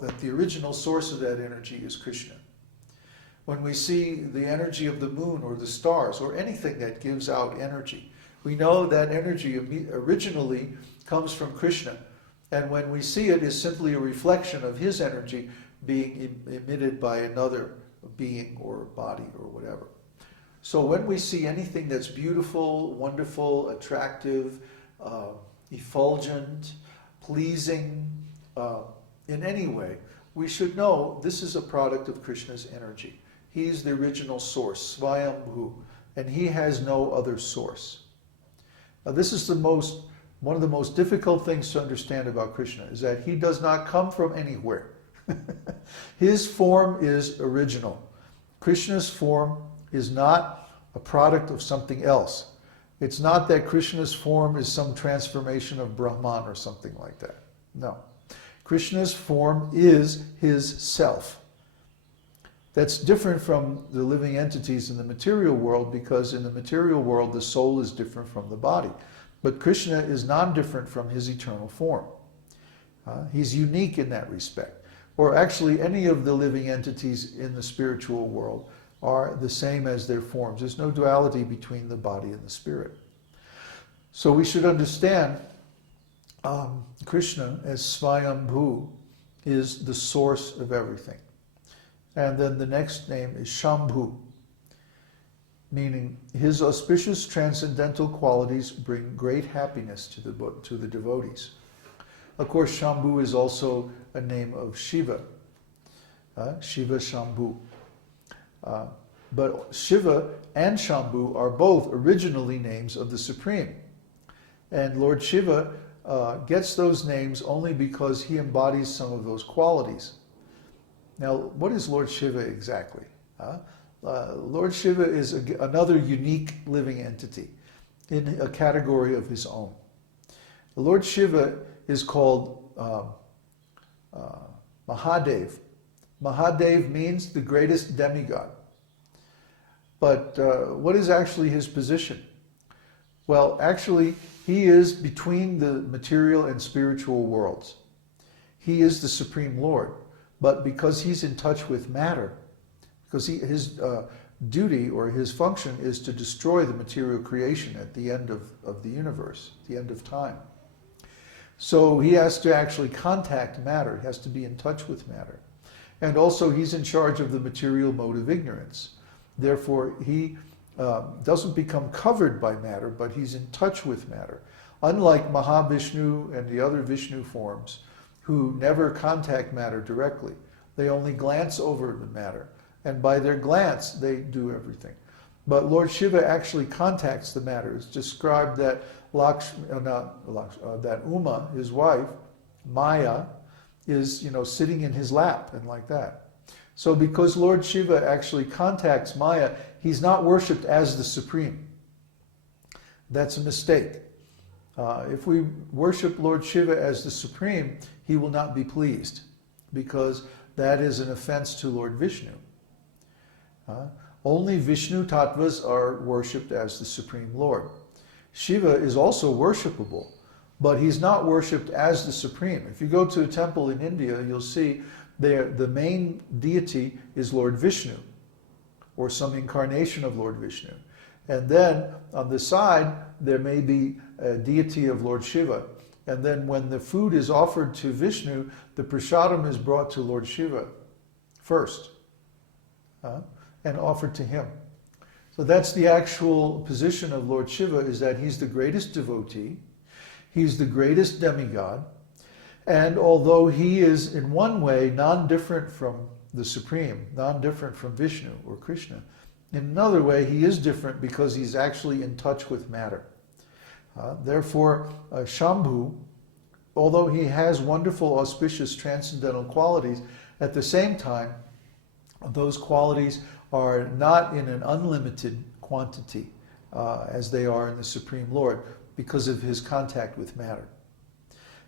know that the original source of that energy is Krishna. When we see the energy of the moon or the stars or anything that gives out energy, we know that energy originally comes from Krishna. And when we see it, is simply a reflection of his energy being emitted by another being or body or whatever. So when we see anything that's beautiful, wonderful, attractive, effulgent, pleasing, in any way, we should know this is a product of Krishna's energy. He's the original source, Svayambhu, and he has no other source. Now this is one of the most difficult things to understand about Krishna, is that he does not come from anywhere. His form is original. Krishna's form is not a product of something else. It's not that Krishna's form is some transformation of Brahman or something like that. No. Krishna's form is his self. That's different from the living entities in the material world, because in the material world the soul is different from the body. But Krishna is non-different from his eternal form. He's unique in that respect. Or actually any of the living entities in the spiritual world are the same as their forms. There's no duality between the body and the spirit. So we should understand Krishna as Svayambhu is the source of everything. And then the next name is Shambhu, meaning his auspicious transcendental qualities bring great happiness to the devotees. Of course, Shambhu is also a name of Shiva, Shiva Shambhu. But Shiva and Shambhu are both originally names of the Supreme. And Lord Shiva gets those names only because he embodies some of those qualities. Now, what is Lord Shiva exactly? Lord Shiva is another unique living entity in a category of his own. Lord Shiva is called Mahadev. Mahadev means the greatest demigod. But what is actually his position? Well, actually, he is between the material and spiritual worlds. He is the Supreme Lord. But because he's in touch with matter, because his duty or his function is to destroy the material creation at the end of the universe, the end of time. So he has to actually contact matter. He has to be in touch with matter. And also he's in charge of the material mode of ignorance. Therefore, he doesn't become covered by matter, but he's in touch with matter. Unlike Mahavishnu and the other Vishnu forms, who never contact matter directly. They only glance over the matter. And by their glance, they do everything. But Lord Shiva actually contacts the matter. It's described that that Uma, his wife, Maya, is sitting in his lap and like that. So because Lord Shiva actually contacts Maya, he's not worshipped as the Supreme. That's a mistake. If we worship Lord Shiva as the Supreme, he will not be pleased, because that is an offense to Lord Vishnu. Only Vishnu Tattvas are worshipped as the Supreme Lord. Shiva is also worshipable, but he's not worshipped as the Supreme. If you go to a temple in India, you'll see the main deity is Lord Vishnu, or some incarnation of Lord Vishnu. And then on the side, there may be a deity of Lord Shiva. And then when the food is offered to Vishnu, the prasadam is brought to Lord Shiva first and offered to him. So that's the actual position of Lord Shiva, is that he's the greatest devotee, he's the greatest demigod, and although he is in one way non-different from the Supreme, non-different from Vishnu or Krishna, in another way he is different because he's actually in touch with matter. Therefore, Shambhu, although he has wonderful, auspicious, transcendental qualities, at the same time, those qualities are not in an unlimited quantity as they are in the Supreme Lord, because of his contact with matter.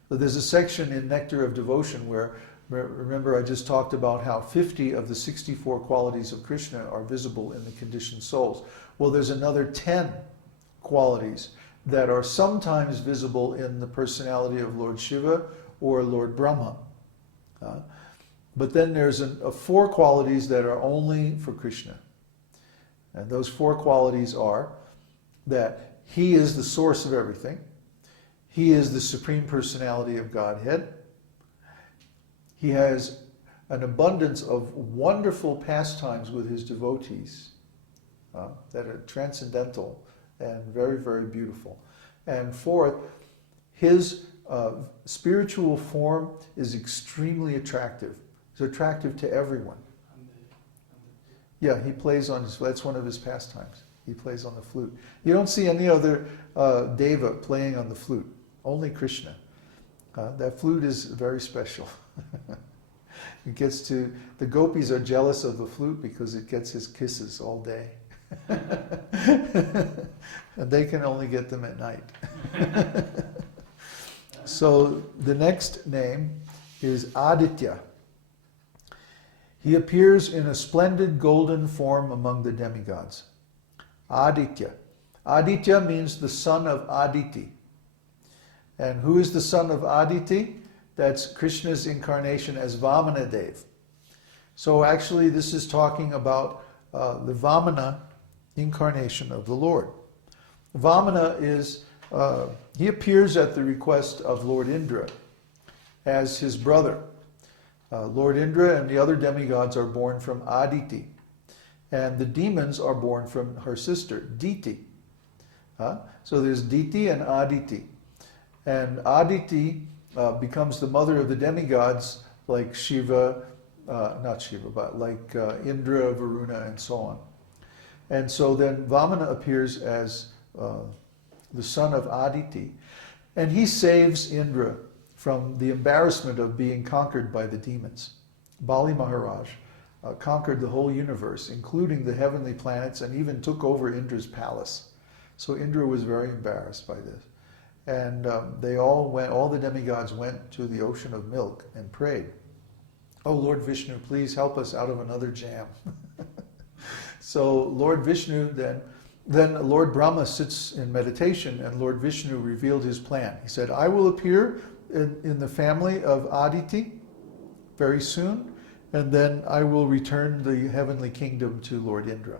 So there's a section in Nectar of Devotion where, remember I just talked about how 50 of the 64 qualities of Krishna are visible in the conditioned souls. Well, there's another 10 qualities that are sometimes visible in the personality of Lord Shiva or Lord Brahma. But then there's four qualities that are only for Krishna. And those four qualities are that he is the source of everything. He is the Supreme Personality of Godhead. He has an abundance of wonderful pastimes with his devotees that are transcendental and very, very beautiful. And fourth, his spiritual form is extremely attractive. It's attractive to everyone. Yeah, he plays on his, that's one of his pastimes. He plays on the flute. You don't see any other deva playing on the flute, only Krishna. That flute is very special. It gets to, the gopis are jealous of the flute because it gets his kisses all day. And they can only get them at night. So the next name is Aditya. He appears in a splendid golden form among the demigods. Aditya. Aditya means the son of Aditi. And who is the son of Aditi? That's Krishna's incarnation as Vamana Dev. So actually this is talking about the Vamana incarnation of the Lord. Vamana is, he appears at the request of Lord Indra as his brother. Lord Indra and the other demigods are born from Aditi. And the demons are born from her sister, Diti. So there's Diti and Aditi. And Aditi becomes the mother of the demigods like Shiva, not Shiva, but like Indra, Varuna, and so on. And so then Vamana appears as the son of Aditi. And he saves Indra from the embarrassment of being conquered by the demons. Bali Maharaj conquered the whole universe, including the heavenly planets, and even took over Indra's palace. So Indra was very embarrassed by this. And they all went, all the demigods went to the ocean of milk and prayed, "Oh Lord Vishnu, please help us out of another jam." So Lord Vishnu then Lord Brahma sits in meditation, and Lord Vishnu revealed his plan. He said, "I will appear in the family of Aditi very soon, and then I will return the heavenly kingdom to Lord Indra."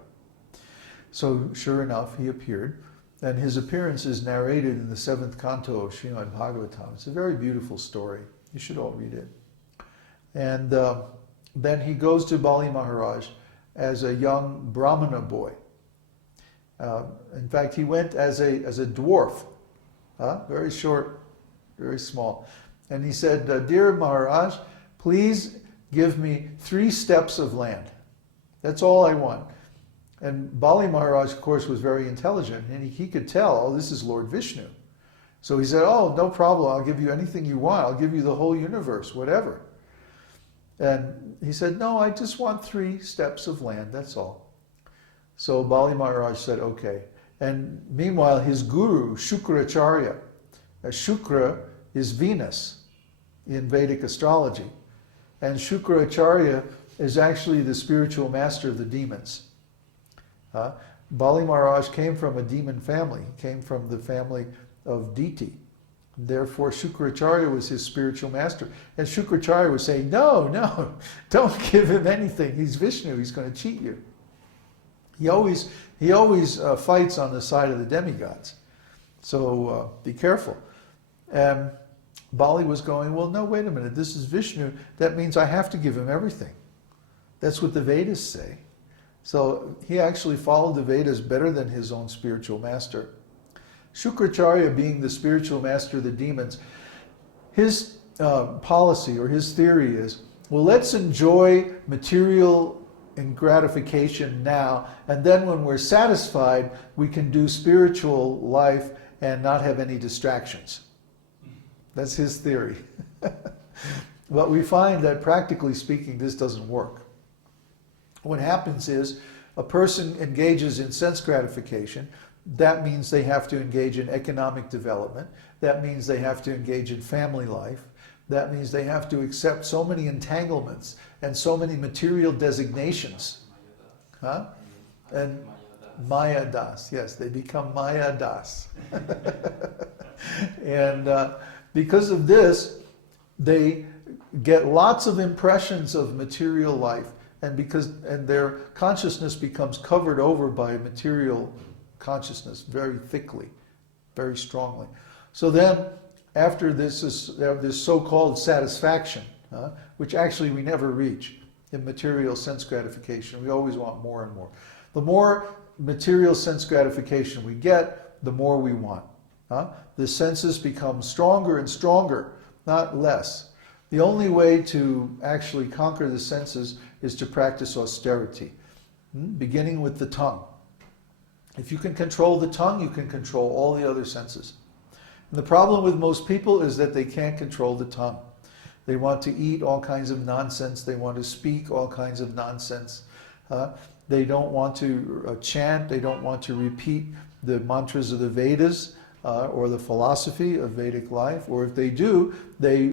So sure enough, he appeared, and his appearance is narrated in the 7th canto of Srimad Bhagavatam. It's a very beautiful story. You should all read it. And then he goes to Bali Maharaj as a young Brahmana boy. In fact, he went as a dwarf, very short, very small. And he said, "Dear Maharaj, please give me 3 steps of land. That's all I want." And Bali Maharaj, of course, was very intelligent, and he could tell, oh, this is Lord Vishnu. So he said, "Oh, no problem, I'll give you anything you want. I'll give you the whole universe, whatever." And he said, "No, I just want 3 steps of land, that's all." So Bali Maharaj said, "Okay." And meanwhile, his guru, Shukracharya, Shukra is Venus in Vedic astrology. And Shukracharya is actually the spiritual master of the demons. Bali Maharaj came from a demon family. He came from the family of Diti. Therefore, Shukracharya was his spiritual master. And Shukracharya was saying, no, don't give him anything. He's Vishnu. He's going to cheat you. He always fights on the side of the demigods. So be careful. And Bali was going, well, no, wait a minute. This is Vishnu. That means I have to give him everything. That's what the Vedas say. So he actually followed the Vedas better than his own spiritual master. Shukracharya, being the spiritual master of the demons, his policy or his theory is, well, let's enjoy material and gratification now, and then when we're satisfied, we can do spiritual life and not have any distractions. That's his theory. But we find that practically speaking, this doesn't work. What happens is a person engages in sense gratification. That means they have to engage in economic development. That means they have to engage in family life. That means they have to accept so many entanglements and so many material designations. And Maya Das, yes, they become Maya Das. And because of this, they get lots of impressions of material life, and their consciousness becomes covered over by material consciousness very thickly, very strongly. So then, after this is this so-called satisfaction, which actually we never reach in material sense gratification. We always want more and more. The more material sense gratification we get, the more we want. The senses become stronger and stronger, not less. The only way to actually conquer the senses is to practice austerity, beginning with the tongue. If you can control the tongue, you can control all the other senses. And the problem with most people is that they can't control the tongue. They want to eat all kinds of nonsense. They want to speak all kinds of nonsense. They don't want to chant. They don't want to repeat the mantras of the Vedas or the philosophy of Vedic life. Or if they do, they